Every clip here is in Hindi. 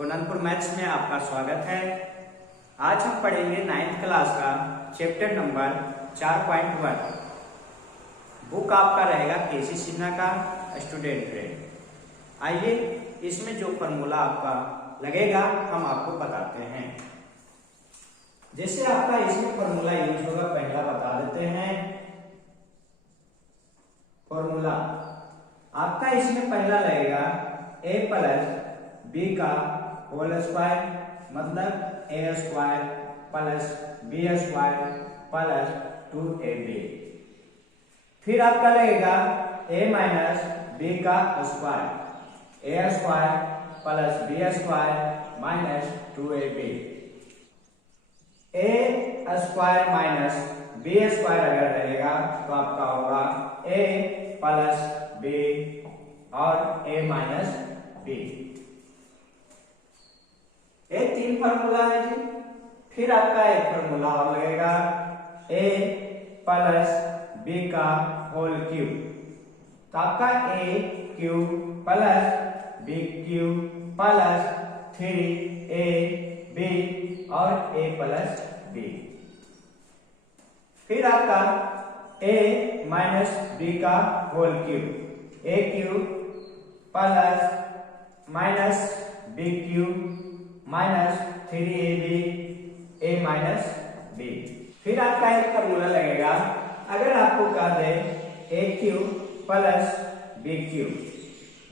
कोननपुर मैथ्स में आपका स्वागत है। आज हम पढ़ेंगे 9th क्लास का चैप्टर नंबर 4.1। बुक आपका रहेगा केसी सिन्हा का स्टूडेंट ग्रेड। आइए इसमें जो फॉर्मूला आपका लगेगा हम आपको बताते हैं। जैसे आपका इसमें फॉर्मूला यूज होगा पहला बता देते हैं। फॉर्मूला आपका इसमें पहला लगेगा a प्लस बी का होल स्क्वायर, मतलब a square plus B square plus 2ab। फिर आपका लगेगा a माइनस बी का square, a square plus B square minus 2ab। A square minus b square अगर रहेगा तो आपका होगा a प्लस बी और a माइनस बी। ये तीन फार्मूला है जी। फिर आपका एक फार्मूला और लगेगा a प्लस बी का होल क्यूब, तो आपका a cube plus B cube plus 3ab और a प्लस बी। फिर आपका a माइनस बी का whole cube, a cube plus minus B cube minus 3ab a minus B. फिर आपका एक फॉर्मूला लगेगा, अगर आपको कह दे a cube plus B cube,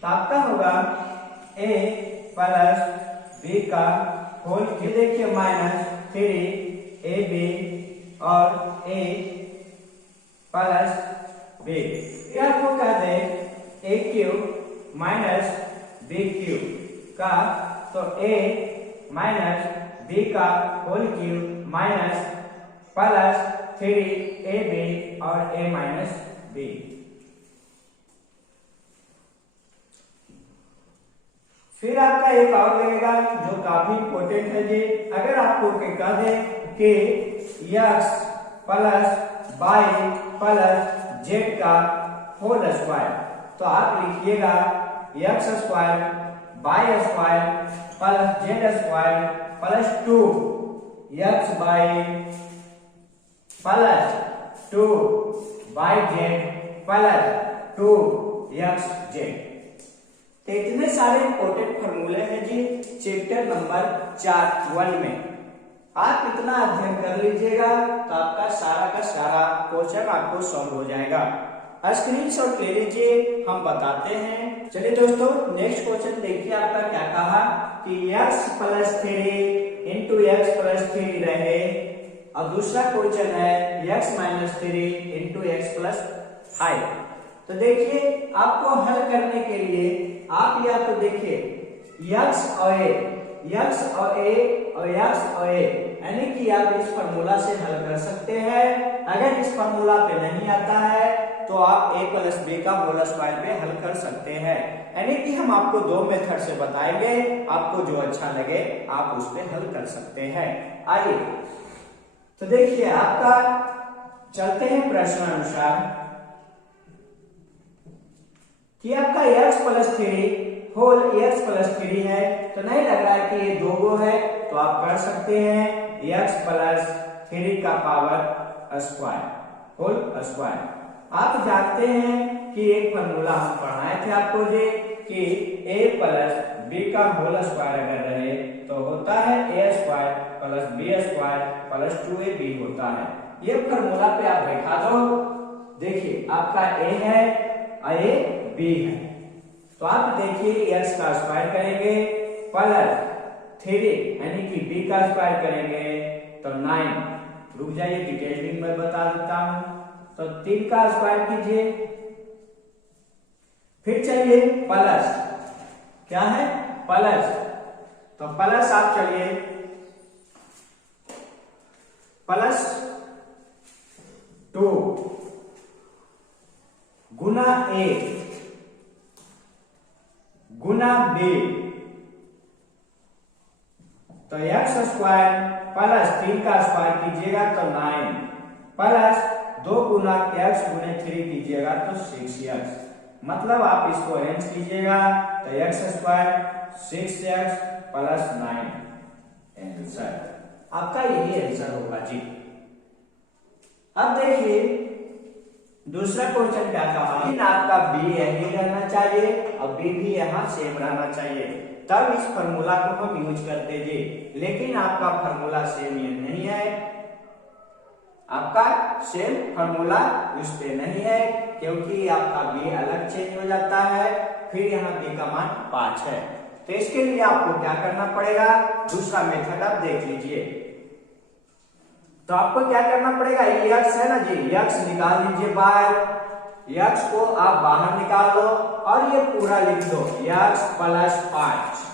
तो आपका होगा a प्लस बी का होल क्यूब, देखिए माइनस 3ab और a प्लस बी। फिर आपको कह दे a cube minus B cube का, तो a माइनस बी का whole cube minus plus 3ab और a माइनस बी। फिर आपका एक और लगेगा जो काफी इंपॉर्टेंट है जी। अगर आपको कह दे कि x plus Y plus Z का होल स्क्वायर, तो आप लिखिएगा x square Y square plus Z square plus 2x Y plus 2y Z plus 2x Z. तो इतने सारे इंपॉर्टेंट फॉर्मूले हैं जी चैप्टर नंबर 4.1 में। आप इतना अध्ययन कर लीजिएगा तो आपका सारा का सारा क्वेश्चन आपको सॉल्व हो जाएगा। स्क्रीनशॉट ले लीजिए, हम बताते हैं। चलिए दोस्तों, नेक्स्ट क्वेश्चन देखिए आपका क्या कहा कि x plus 3 into x plus 3 रहे, और दूसरा क्वेश्चन है x minus 3 into x plus 5। तो देखिए आपको हल करने के लिए आप या तो देखिए x और a, x और a और x और a, यानी कि आप इस फार्मूला से हल कर सकते हैं। अगर इस फार्मूला पे नहीं आता है तो आप a प्लस बी का होल स्क्वायर पे हल कर सकते हैं। यानी कि हम आपको दो मेथड से बताएंगे, आपको जो अच्छा लगे आप उस पे हल कर सकते हैं। आइए तो देखिए आपका चलते हैं प्रश्न अनुसार कि आपका x plus 3 whole x plus 3 है, तो नहीं लग रहा है कि ये दो गो है, तो आप कर सकते हैं x प्लस 3 का पावर स्क्वायर होल स्क्वायर। आप जानते हैं कि एक फॉर्मूला हम पढ़ाए थे आपको जे कि a प्लस बी का होल स्क्वायर अगर रहे तो होता है a square plus B square plus 2ab होता है। ये फॉर्मूला पे आप बैठा दो। देखिए आपका a है और a b है, तो आप देखिए x का स्क्वायर करेंगे प्लस 3 यानी कि b का स्क्वायर करेंगे तो 9। रुक जाइए, डिटेलिंग में बता देता हूं। तो 3 का स्क्वायर कीजिए, फिर चलिए प्लस, क्या है प्लस, तो प्लस आप चलिए plus 2 Guna a Guna b, तो x स्क्वायर प्लस 3 का स्क्वायर कीजिएगा तो 9 प्लस 2 गुना x गुने 3 कीजिएगा तो 6x। मतलब आप इसको अरेंज कीजिएगा तो x square 6x plus 9। Answer आपका यही आंसर होगा जी। अब देखिए दूसरा क्वेश्चन क्या कहा, लेकिन आपका बी यही रहना चाहिए और बी भी यहाँ सेम रहना चाहिए, तब इस फॉर्मूला को हम यूज करते जी। लेकिन आपका फॉर्मूला सेम ये नहीं है, आपका सेम फॉर्मूला उस पे नहीं है, क्योंकि आपका बी अलग चेंज हो जाता है, फिर यहाँ बी का मान 5 है। तो इसके लिए आपको क्या करना पड़ेगा, दूसरा मेथड आप देख लीजिए। तो आपको क्या करना पड़ेगा, ये यक्स है ना जी, यक्स निकाल लीजिए बाहर, यक्स को आप बाहर निकाल लो और ये पूरा लिख दो यक्स प्लस 5।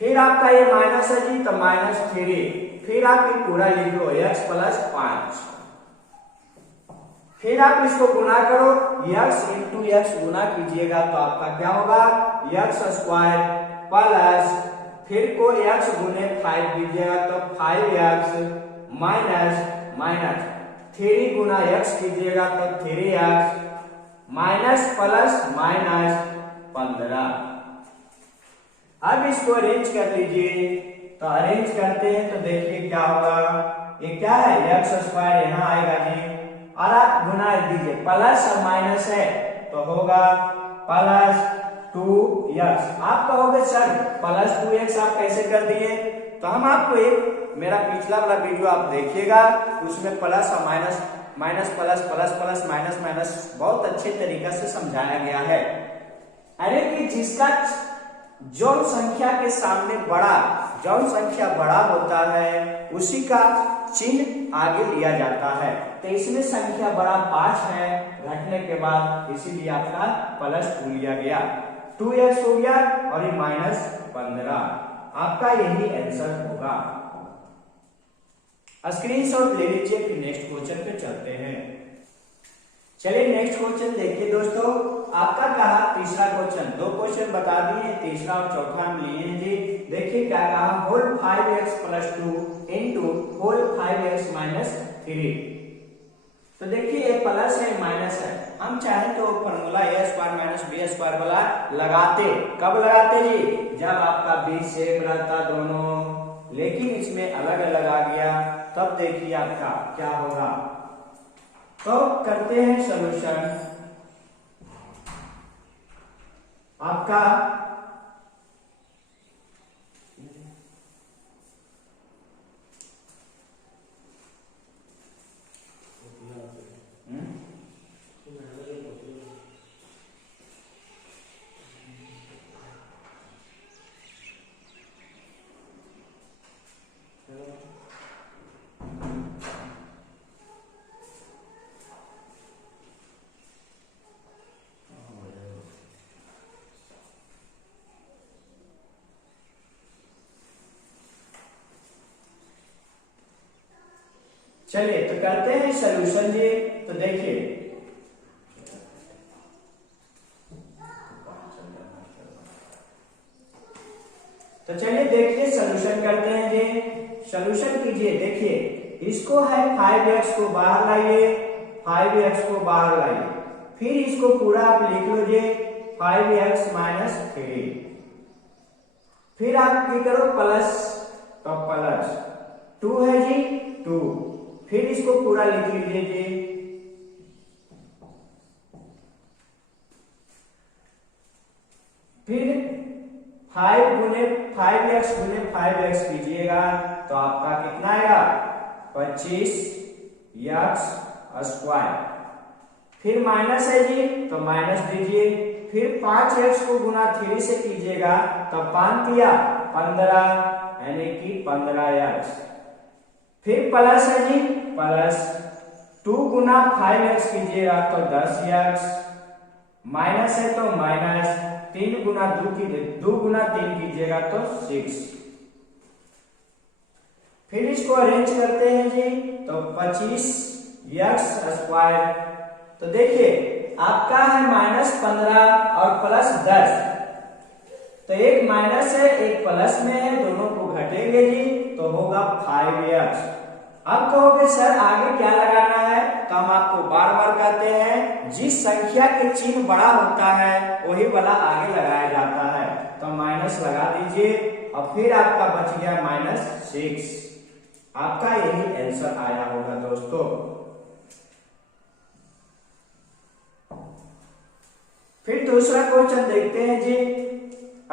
फिर आपका ये माइनस है जी, तो -3, फिर आप ये पूरा लिख लो यक्स प्लस 5। फिर आप इसको गुना करो, यक्स इंटू यक्स गुना कीजिएगा तो आपका क्या होगा, यक्स स्क्वायर प्लस, फिर को यक्स गुने 5 कीजिएगा तो 5x माइनस 3 गुना यक्स कीजिएगा तो 3x माइनस प्लस माइनस 15। अब इसको अरेंज कर लीजिए, तो अरेंज करते हैं तो देखिए क्या होगा, ये क्या है यक्स स्क्वायर यहाँ आएगा जी, और आप गुना दीजिए, प्लस और माइनस है तो होगा प्लस 2x। आप कहोगे सर प्लस 2x आप कैसे कर दिए, तो हम आपको एक मेरा पिछला वाला वीडियो आप देखिएगा, उसमें प्लस और minus plus plus plus minus minus बहुत अच्छे तरीके से समझाया गया है। अरे कि जिसका जौन संख्या के सामने जौन संख्या बड़ा होता है उसी का चिन्ह आगे लिया जाता है। तो इसमें संख्या बड़ा 5 है घटने के बाद, इसीलिए आपका प्लस 2 लिया गया, 2x हो गया और ये -15। आपका यही आंसर होगा। स्क्रीनशॉट ले लीजिए, फिर नेक्स्ट क्वेश्चन पे चलते हैं। चलिए नेक्स्ट क्वेश्चन देखिए दोस्तों, आपका कहा तीसरा क्वेश्चन, 2 क्वेश्चन बता दिए, तीसरा और चौथा हम लिए हैं जी। देखिए क्या कहा, whole 5x plus 2 into whole 5x minus 3। तो देखिए ये प्लस है माइनस है, हम चाहे तो formula a square minus b square वाला लगाते, कब लगाते जी, जब आपका b सेम रहता दोनों, लेकिन इसमें अलग अलग आ गया, तब देखिए आपका क्या होगा। तो करते हैं सॉल्यूशन, आपका चलिए तो करते हैं सॉल्यूशन जी। तो देखिए तो चलिए देखिए सॉल्यूशन करते हैं जी, सॉल्यूशन कीजिए। देखिए इसको है 5x को बाहर लाइए, 5x को बाहर लाइए, फिर इसको पूरा आप लिख लीजिए 5x माइनस 3, फिर आप क्या करो प्लस, तो प्लस 2 है जी 2, फिर इसको पूरा लिख लीजिए जी, फिर 5 गुने 5x गुने 5x कीजिएगा तो आपका कितना आएगा 25x स्क्वायर, फिर माइनस है जी तो माइनस दीजिए, फिर 5x को गुना 3 से कीजिएगा तो 5 दिया 15 यानी कि 15x, फिर प्लस है जी प्लस 2 गुना 5x कीजिएगा तो 10x, माइनस है तो माइनस 3 गुना 2 गुना 3 कीजिएगा तो 6, फिर इसको अरेंज करते हैं जी तो 25x स्क्वायर। तो देखिए आपका है -15 और +10, तो एक माइनस है एक प्लस में है, दोनों को घटेंगे जी तो होगा 5x। अब कहोगे सर आगे क्या लगाना है, तो हम आपको बार बार कहते हैं जिस संख्या के चिन्ह बड़ा होता है वही वाला आगे लगाया जाता है। तो माइनस लगा दीजिए और फिर आपका बच गया -6। आपका यही आंसर आया होगा दोस्तों। फिर दूसरा क्वेश्चन देखते हैं जी,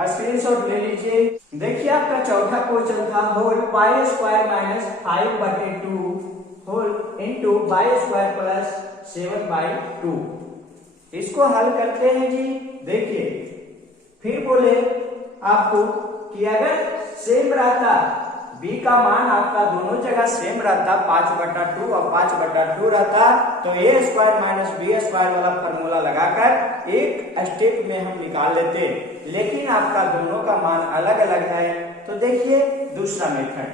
स्क्रीनशॉट ले लीजिए। देखिए आपका चौथा क्वेश्चन था whole y square minus 5/2 whole into y square plus 7/2। इसको हल करते हैं जी। देखिए फिर बोले आपको कि अगर सेम रहता b का मान आपका दोनों जगह सेम रहता 5/2 और 5/2 रहता तो a square minus b square वाला फॉर्मूला लगाकर एक स्टेप में हम निकाल लेते, लेकिन आपका दोनों का मान अलग अलग है। तो देखिए दूसरा मेथड,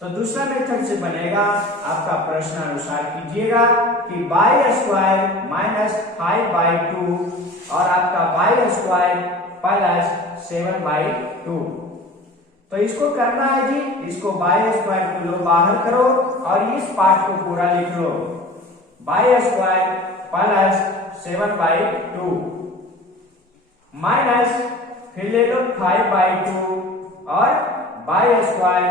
तो दूसरा मेथड से बनेगा आपका प्रश्न अनुसार कीजिएगा कि y स्क्वायर माइनस 5/2 और आपका y स्क्वायर प्लस 7/2। तो इसको करना है जी, इसको y स्क्वायर को लो बाहर करो और इस पार्ट को पूरा लिख लो y स्क्वायर प्लस 7/2 माइनस फिर ले लो 5/2 और y स्क्वायर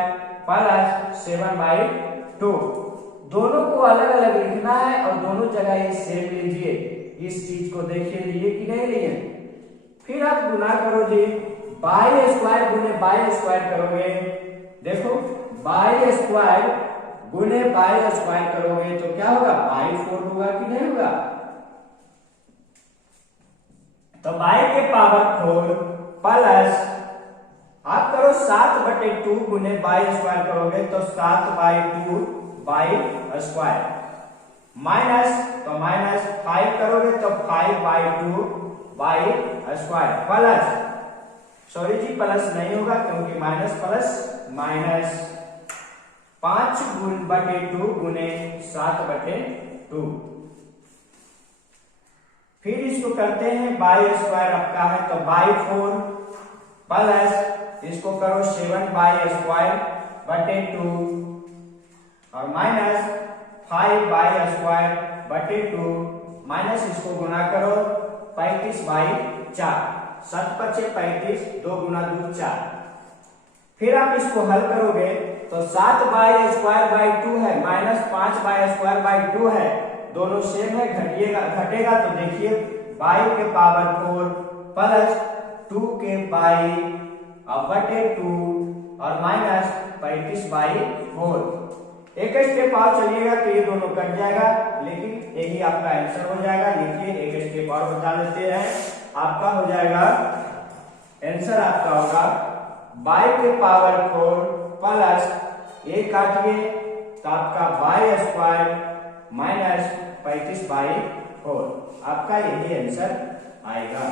प्लस 7/2। दोनों को अलग अलग लिखना है और दोनों जगह ये सेम लीजिए। इस चीज को देखिए लिए कि नहीं लिए। फिर आप गुना करो जी, y स्क्वायर गुने y स्क्वायर करोगे, देखो y स्क्वायर गुने y स्क्वायर करोगे तो क्या होगा y4 होगा कि नहीं होगा। तो y के पावर 4 प्लस आप करो 7/2 गुने y स्क्वायर करोगे तो 7/2 y स्क्वायर माइनस तो माइनस 5 करोगे तो 5/2 y स्क्वायर प्लस सॉरी जी प्लस नहीं होगा क्योंकि माइनस प्लस माइनस 5/2 गुने 7/2। फिर इसको करते हैं y स्क्वायर आपका है तो y4 प्लस इसको करो 7y स्क्वायर बटे 2 और माइनस 5y स्क्वायर बटे 2 माइनस इसको गुना करो 35/4 7×5 35 2 गुना 2 4। फिर आप इसको हल करोगे तो 7y स्क्वायर बाई 2 है माइनस 5y स्क्वायर बाई 2 है, दोनों सेम है, घटेगा तो देखिए y के पावर 4 प्लस 2 के बाई बटे 2 और माइनस 35/4। एक स्टेप और चलिएगा तो ये दोनों कट जाएगा, लेकिन यही आपका आंसर हो जाएगा। देखिए एक स्टेप और बता लेते हैं, आपका हो जाएगा आंसर आपका होगा y के पावर 4 प्लस ये काटिए तो आपका y स्क्वायर माइनस 35/4। आपका यही आंसर आएगा।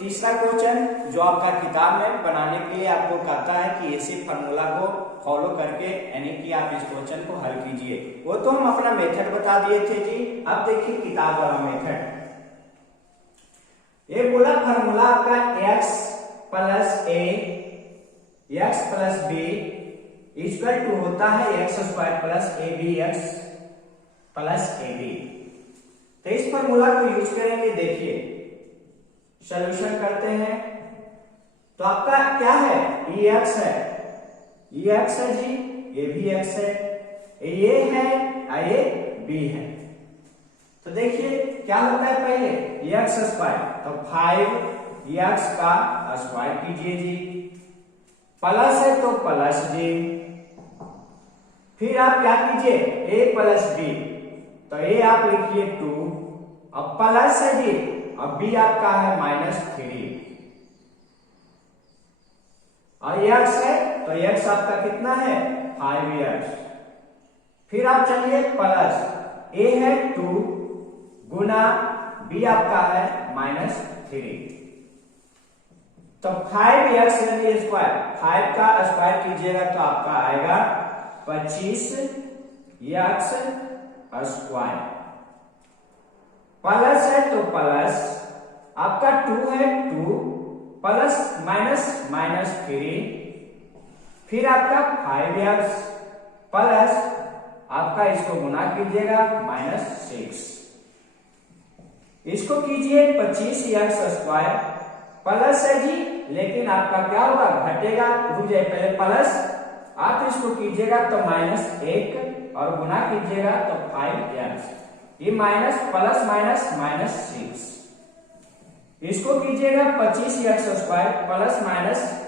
तीसरा क्वेश्चन जो आपका किताब में बनाने के लिए आपको कहता है कि इसी फॉर्मूला को फॉलो करके यानी कि आप इस क्वेश्चन को हल कीजिए, वो तो हम अपना मेथड बता दिए थे जी। अब देखिए किताब वाला मेथड, ये बोला फॉर्मूला आपका x plus a x plus b equal to होता है x square plus abx plus ab। तो इस फॉर्मूला को यूज करेंगे। देखिए सॉल्यूशन करते हैं तो आपका क्या है ex है, ex है जी, ये भी x है, ये है ये b है। तो देखिए क्या होता है पहले x स्क्वायर तो 5x का स्क्वायर कीजिए जी, प्लस है तो प्लस जी, फिर आप क्या कीजिए a प्लस b तो a आप लिखिए 2 अब प्लस है जी, अब b आपका है -3 और x है तो x आपका कितना है 5x। फिर आप चलिए प्लस a है 2 गुना b आपका है -3 तो 5x यानी स्क्वायर 5 का स्क्वायर कीजिएगा तो आपका आएगा 25x स्क्वायर। प्लस है तो प्लस आपका 2 है 2 प्लस -3 फिर आपका 5x प्लस आपका इसको गुना कीजिएगा -6। इसको कीजिए 25x² प्लस है जी, लेकिन आपका क्या होगा, घटेगा, रुक जाए पहले प्लस, आप इसको कीजिएगा तो -1 और गुना कीजिएगा तो 5x, ये माइनस प्लस माइनस -6, इसको कीजिएगा 25x² प्लस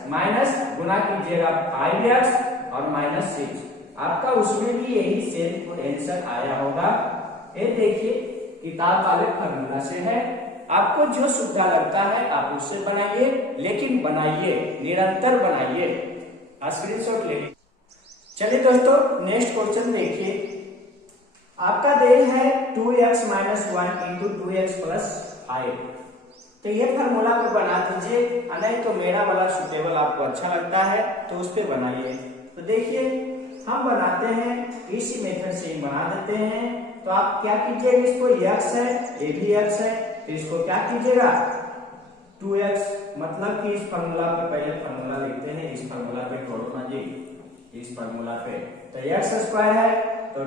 माइनस गुना कीजिएगा 5x और -6, आपका उसमें भी यही सेम आंसर आया होगा। ये देखिए किताब वाले फार्मूला से है, आपको जो सुविधा लगता है आप उससे बनाइए, लेकिन बनाइए, निरंतर बनाइए, स्क्रीनशॉट ले लीजिए। चलिए दोस्तों नेक्स्ट क्वेश्चन देखिए, आपका देन है 2x - 1 इंटू 2x + 5, तो ये फार्मूला को बना दीजिए, नहीं तो मेरा वाला सुटेबल आपको अच्छा लगता है तो उस पर बनाइए। तो देखिए हम बनाते हैं इसी मेथड से ही बना देते हैं। तो आप क्या कीजिएगा, इसको x है, ये भी x है, तो इसको क्या कीजिएगा 2x, मतलब कि इस फार्मूला पे पहले फार्मूला लिखते हैं, इस फार्मूला पे छोड़ो ना जी, इस फार्मूला पे, तो x² है तो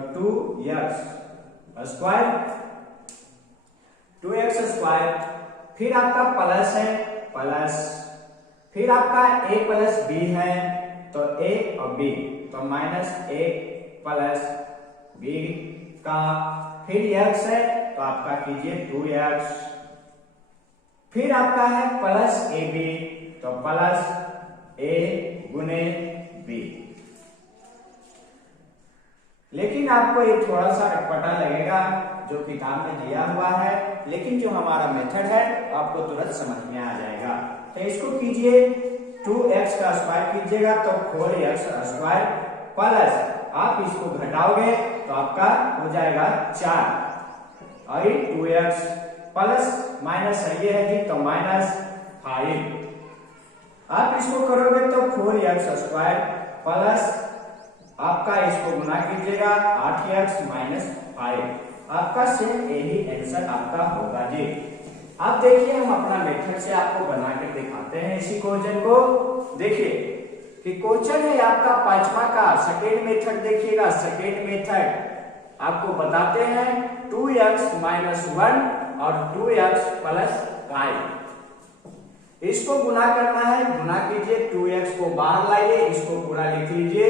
2x², फिर आपका प्लस है प्लस, फिर आपका a + b है तो a और b, तो -a + b का, फिर x है तो आपका कीजिए 2x, फिर आपका है +ab तो +a गुने b, लेकिन आपको ये थोड़ा सा अटपटा लगेगा जो किताब में दिया हुआ है, लेकिन जो हमारा मेथड है आपको तुरंत समझ में आ जाएगा। तो इसको कीजिए 2x² कीजिएगा तो 4x² प्लस, आप इसको घटाओगे तो आपका हो जाएगा 4, और 2x प्लस माइनस ये है जी तो -5, आप इसको करोगे तो 4x² प्लस, आपका इसको गुना कीजिएगा 8x - 5, आपका सेम यही आंसर आपका होगा जी। आप देखिए हम अपना मेथड से आपको बना के दिखाते हैं इसी क्वेश्चन को। देखिए कि क्वेश्चन है आपका 5वां का सेकेंड मेथड, देखिएगा सेकेंड मेथड आपको बताते हैं 2x - 1 और 2x + 5, इसको गुना करना है, गुना कीजिए, 2x को बाहर लाइए, इसको पूरा लिख लीजिए,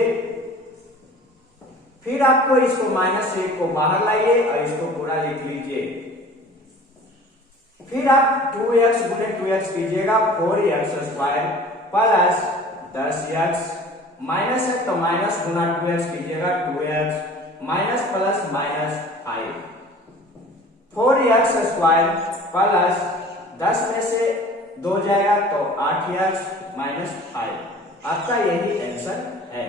फिर आपको इसको -1 को बाहर लाइए और इसको पूरा लिख लीजिए, फिर आप 2x गुने 2x कीजिएगा 4x² प्लस 10x, माइनस है तो माइनस गुना 2x कीजिएगा 2x, minus plus -5, 4x² plus 10 में से 2 जाएगा तो 8x - 5, आपका यही आंसर है।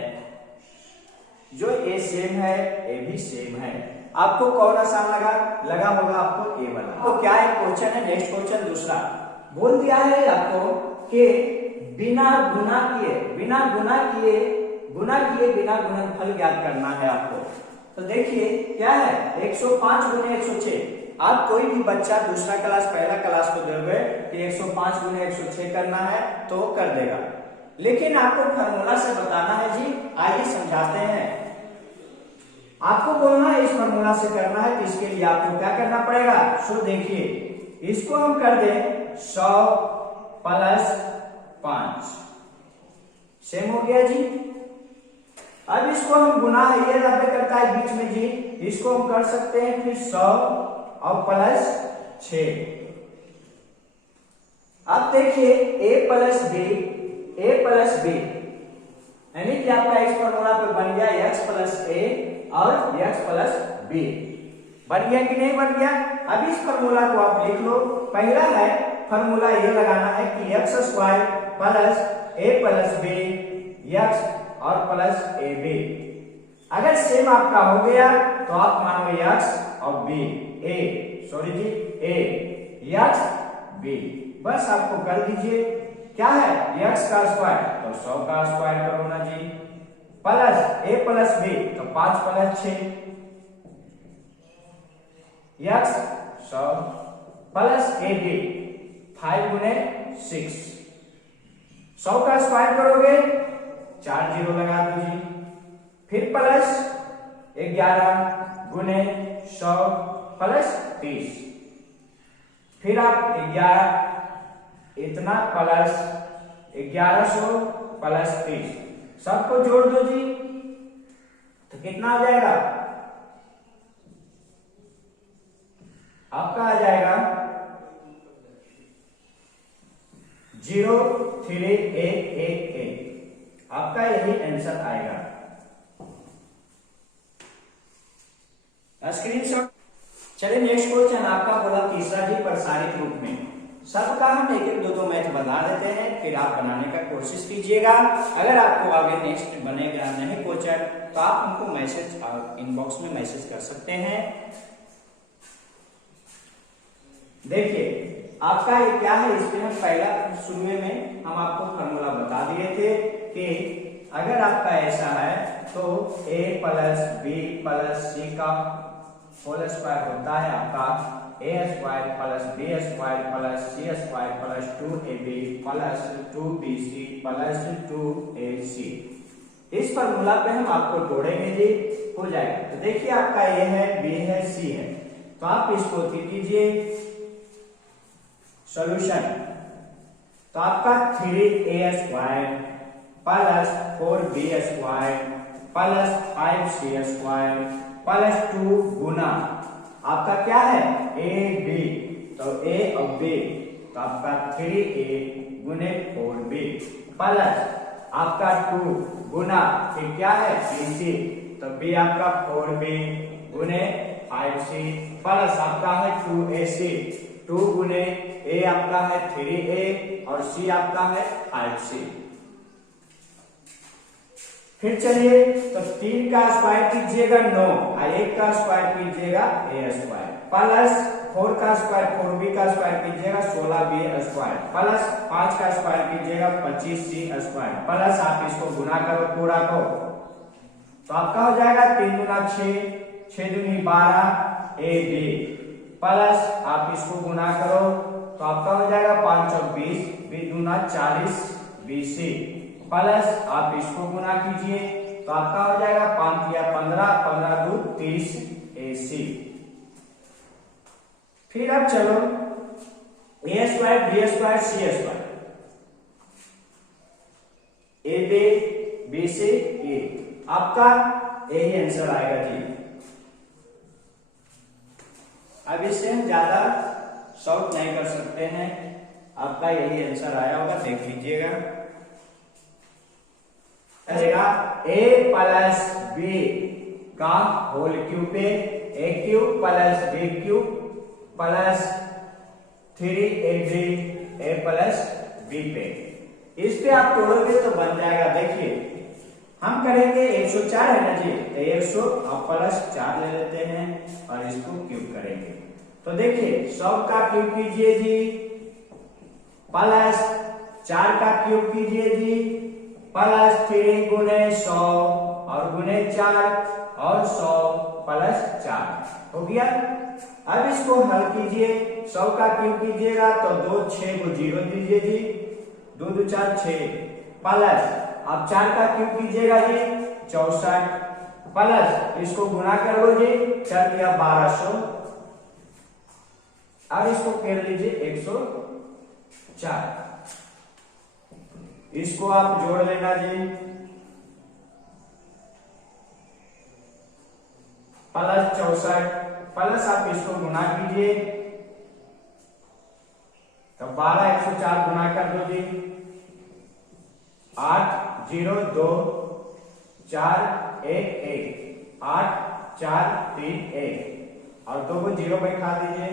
जो ए सेम है ए भी सेम है, आपको कौन आसान लगा होगा, आपको ए वाला। तो क्या एक क्वेश्चन है, नेक्स्ट क्वेश्चन दूसरा बोल दिया है आपको कि बिना गुना किए बिना गुणनफल ज्ञात करना है आपको। तो देखिए क्या है 105 गुने 106, आप कोई भी बच्चा दूसरा क्लास पहला क्लास को दोगे कि 105 गुने 106 करना है तो कर देगा, लेकिन आपको फार्मूला से बताना है जी। आइए समझाते हैं, आपको बोलना है इस फार्मूला से करना है, तो इसके लिए आपको क्या करना पड़ेगा। सो देखिए इसको हम कर दें 100 + 5, सेम हो गया जी। अब इसको हम गुना है, ये रद्द करता है बीच में जी, इसको हम कर सकते हैं फिर 100 और +6। अब देखिए a + b, यानी कि आपका इस फार्मूला पे बन गया x + a और x + b, बन गया कि नहीं बन गया। अब इस फार्मूला को आप लिख लो, पहला है फार्मूला ये लगाना है कि x² + a + b x और +ab, अगर सेम आपका हो गया तो आप मानो x और b, x b, बस आपको कर दीजिए। क्या है x का स्क्वायर तो 100 का स्क्वायर करो ना जी, प्लस a + b तो 5 + 6, x 100 प्लस ab 5 गुने 6, 100 का स्क्वायर करोगे 4 0 लगा दो जी, फिर प्लस 11 गुने 100 प्लस 30, फिर आप 11 इतना प्लस 1100 प्लस 30 सबको जोड़ दो जी, तो कितना आ जाएगा आपका? आ जाएगा 03888। आपका यही आंसर आएगा। स्क्रीनशॉट। चलिए नेक्स्ट क्वेश्चन आपका बोला तीसरा जी, प्रसारित रूप में। सबका हम एक एक दो मैथ बना देते हैं, फिर आप बनाने का कोशिश कीजिएगा। अगर आपको आगे नेक्स्ट बनेगा नहीं क्वेश्चन तो आप हमको मैसेज इनबॉक्स में मैसेज कर सकते हैं। देखिए आपका ये क्या है, इसमें हम पहला शुरू में हम आपको फॉर्मूला बता दिए थे कि अगर आपका ऐसा है तो a plus B plus C का होल स्क्वायर होता है आपका a square plus B square plus C square plus 2ab plus 2bc plus 2ac। इस फॉर्मूला पे हम आपको तोड़ेंगे जी, हो जाएगा। तो देखिए आपका a है, b है, c है, तो आप इसको कीजिए सॉल्यूशन। तो आपका 3a square plus 4b square plus 5c square plus 2 गुना आपका क्या है a b, तो a और b, तो आपका 3a गुने 4b प्लस आपका 2 गुना फिर क्या है bc, तो b आपका 4b गुने 5c प्लस आपका है 2ac, 2 गुने a आपका है 3a और c आपका है 5c। फिर चलिए तो 3 का स्क्वायर कीजिएगा 9 और 1 का स्क्वायर कीजिएगा a स्क्वायर प्लस 4 का स्क्वायर 4b का स्क्वायर कीजिएगा 16b स्क्वायर प्लस 5 का स्क्वायर कीजिएगा 25c स्क्वायर प्लस आप इसको गुना करो पूरा को, तो आपका हो जाएगा 3 गुना 6, 6 दूनी 12 ab प्लस आप इसको गुना करो तो आपका हो जाएगा 5 और 20, 20 दूना 40 bc प्लस आप इसको गुना कीजिए तो आपका हो जाएगा 5 या 15, 15 दू 30 ac। फिर अब चलो a square b square c square ab bc a, आपका यही आंसर आएगा जी। अब इससे हम ज्यादा सॉल्व नहीं कर सकते हैं, आपका यही आंसर आया होगा, देख लीजिएगा। a प्लस b का होल क्यूब पे a cube plus b cube plus 3ab a plus b पे, इस पे आप तोड़ोगे तो बन जाएगा। देखिए हम करेंगे 104 है ना जी, तो 100 आप प्लस 4 ले लेते हैं और इसको क्यूब करेंगे। तो देखिए 100 का क्यूब कीजिए जी प्लस 4 का क्यूब कीजिए जी प्लस 3 गुने 100 और गुने 4 और 100 प्लस 4 हो गया। अब इसको हल कीजिए, 100 का क्यूब कीजिएगा तो 2 6 को 0 दीजिए जी, 2 2 4 6 प्लस आप 4 का क्यूब कीजिएगा जी 64 प्लस इसको गुना कर लो जी, 4 दिया 1200, अब इसको कर लीजिए 104, इसको आप जोड़ लेना जी प्लस 64 प्लस आप इसको गुना कीजिए तो 12 104 गुना कर दो जी, 8 0 2 4 1 1 8 4 3 1 और 2 को 0 बैठा दीजिए,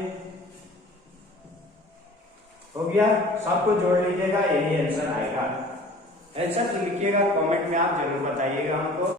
हो गया। सबको जोड़ लीजिएगा, यही आंसर आएगा। आंसर लिखिएगा, कमेंट में आप जरूर बताइएगा हमको।